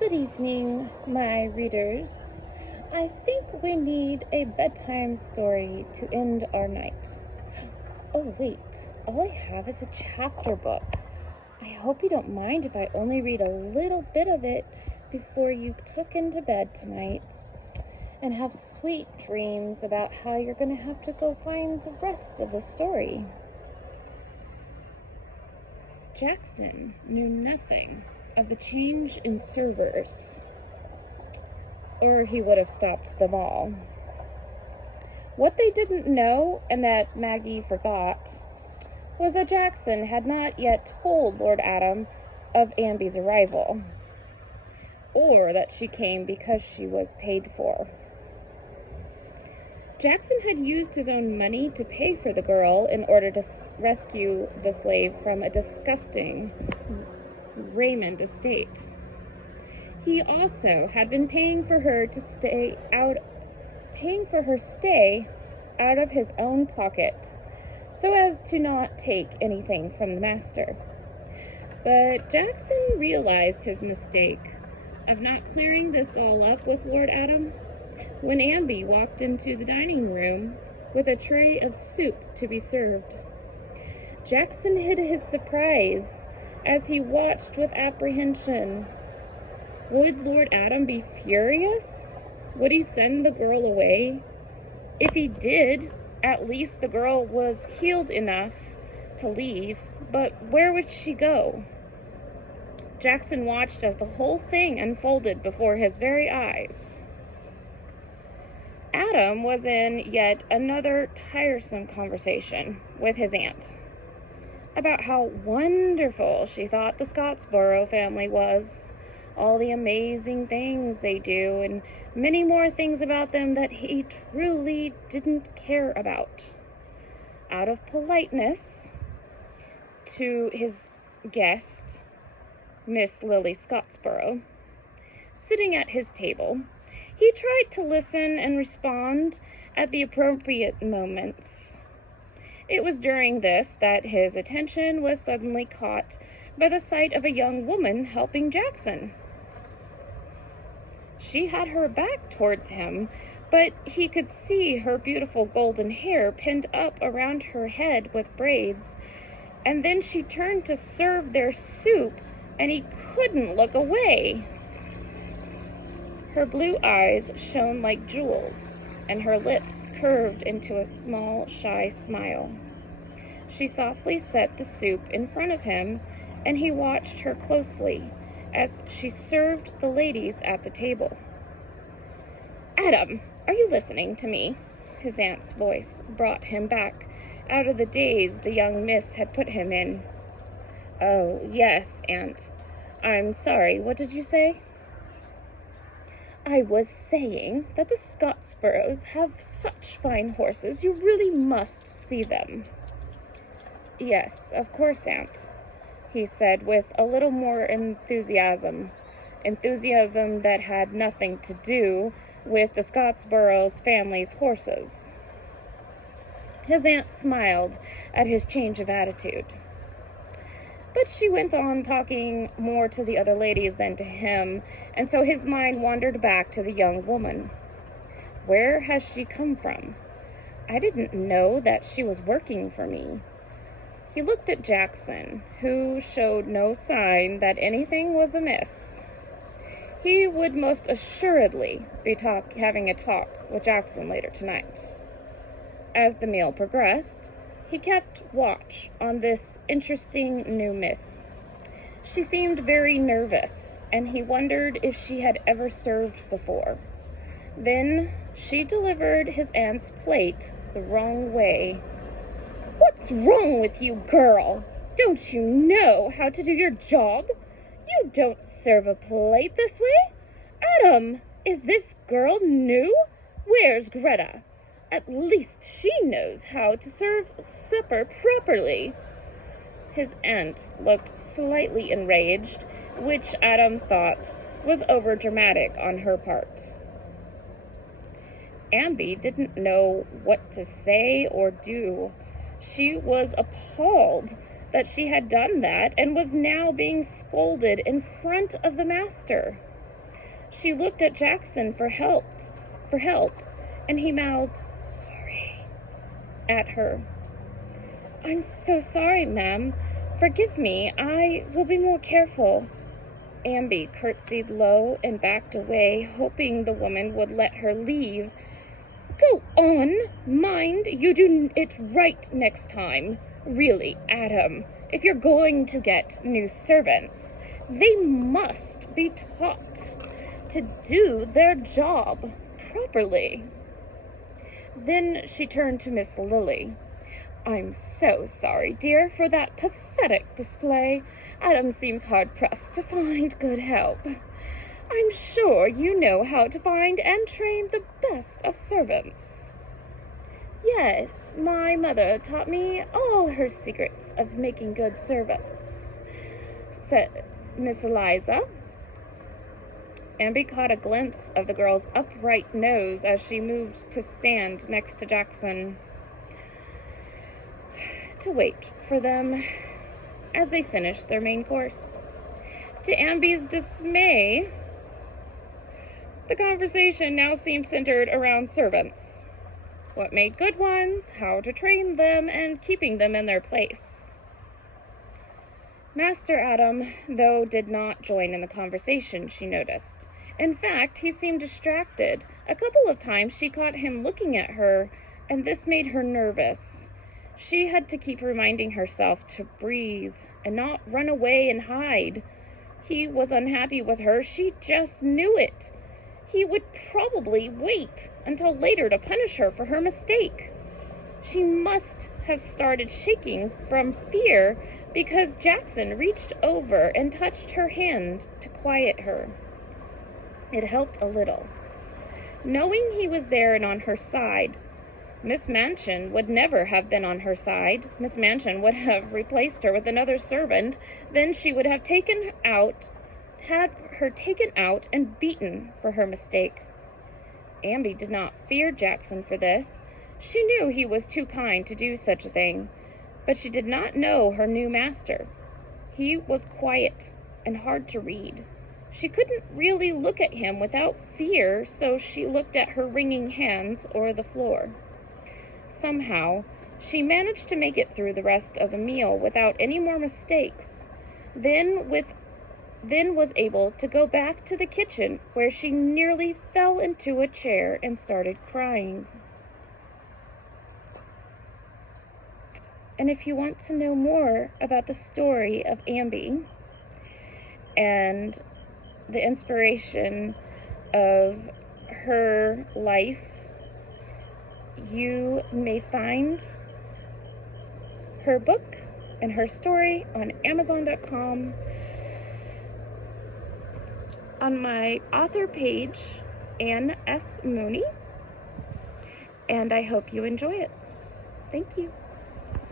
Good evening, my readers. I think we need a bedtime story to end our night. Oh, wait, all I have is a chapter book. I hope you don't mind if I only read a little bit of it before you tuck into bed tonight and have sweet dreams about how you're going to have to go find the rest of the story. Jackson knew nothing of the change in servers, or he would have stopped them all. What they didn't know, and that Maggie forgot, was that Jackson had not yet told Lord Adam of Ambee's arrival, or that she came because she was paid for. Jackson had used his own money to pay for the girl in order to rescue the slave from a disgusting Raymond estate. He also had been paying for her stay out of his own pocket, so as to not take anything from the master. But Jackson realized his mistake of not clearing this all up with Lord Adam when Ambee walked into the dining room with a tray of soup to be served. Jackson hid his surprise as he watched with apprehension. Would Lord Adam be furious? Would he send the girl away? If he did, at least the girl was healed enough to leave, but where would she go? Jackson watched as the whole thing unfolded before his very eyes. Adam was in yet another tiresome conversation with his aunt about how wonderful she thought the Scottsboro family was, all the amazing things they do, and many more things about them that he truly didn't care about. Out of politeness to his guest, Miss Lily Scottsboro, sitting at his table, he tried to listen and respond at the appropriate moments. It was during this that his attention was suddenly caught by the sight of a young woman helping Jackson. She had her back towards him, but he could see her beautiful golden hair pinned up around her head with braids, and then she turned to serve their soup, and he couldn't look away. Her blue eyes shone like jewels, and her lips curved into a small, shy smile. She softly set the soup in front of him, and he watched her closely as she served the ladies at the table. "Adam, are you listening to me?" His aunt's voice brought him back out of the daze the young miss had put him in. "Oh, yes, Aunt. I'm sorry, what did you say?" "I was saying that the Scottsboroughs have such fine horses, you really must see them." "Yes, of course, Aunt," he said with a little more enthusiasm that had nothing to do with the Scottsboroughs family's horses. His aunt smiled at his change of attitude, but she went on talking more to the other ladies than to him, and so his mind wandered back to the young woman. Where has she come from? I didn't know that she was working for me. He looked at Jackson, who showed no sign that anything was amiss. He would most assuredly be having a talk with Jackson later tonight. As the meal progressed, he kept watch on this interesting new miss. She seemed very nervous, and he wondered if she had ever served before. Then she delivered his aunt's plate the wrong way. "What's wrong with you, girl? Don't you know how to do your job? You don't serve a plate this way. Adam, is this girl new? Where's Greta? At least she knows how to serve supper properly." His aunt looked slightly enraged, which Adam thought was overdramatic on her part. Ambee didn't know what to say or do. She was appalled that she had done that and was now being scolded in front of the master. She looked at Jackson for help, and he mouthed, "Sorry," at her. "I'm so sorry, ma'am. Forgive me. I will be more careful." Ambee curtsied low and backed away, hoping the woman would let her leave. "Go on. Mind you do it right next time. Really, Adam, if you're going to get new servants, they must be taught to do their job properly." Then she turned to Miss Lily. "I'm so sorry, dear, for that pathetic display. Adam seems hard-pressed to find good help. I'm sure you know how to find and train the best of servants." "Yes, my mother taught me all her secrets of making good servants," said Miss Eliza. Ambee caught a glimpse of the girl's upright nose as she moved to stand next to Jackson to wait for them as they finished their main course. To Ambee's dismay, the conversation now seemed centered around servants. What made good ones, how to train them, and keeping them in their place. Master Adam, though, did not join in the conversation, she noticed. In fact, he seemed distracted. A couple of times she caught him looking at her, and this made her nervous. She had to keep reminding herself to breathe and not run away and hide. He was unhappy with her. She just knew it. He would probably wait until later to punish her for her mistake. She must have started shaking from fear because Jackson reached over and touched her hand to quiet her. It helped a little. Knowing he was there and on her side, Miss Mansion would never have been on her side. Miss Mansion would have replaced her with another servant. Then she would have had her taken out and beaten for her mistake. Ambee did not fear Jackson for this. She knew he was too kind to do such a thing, but she did not know her new master. He was quiet and hard to read. She couldn't really look at him without fear, so she looked at her wringing hands or the floor. Somehow, she managed to make it through the rest of the meal without any more mistakes. Then was able to go back to the kitchen, where she nearly fell into a chair and started crying. And if you want to know more about the story of Ambee and the inspiration of her life, you may find her book and her story on Amazon.com on my author page, Anne S. Mooney, and I hope you enjoy it. Thank you.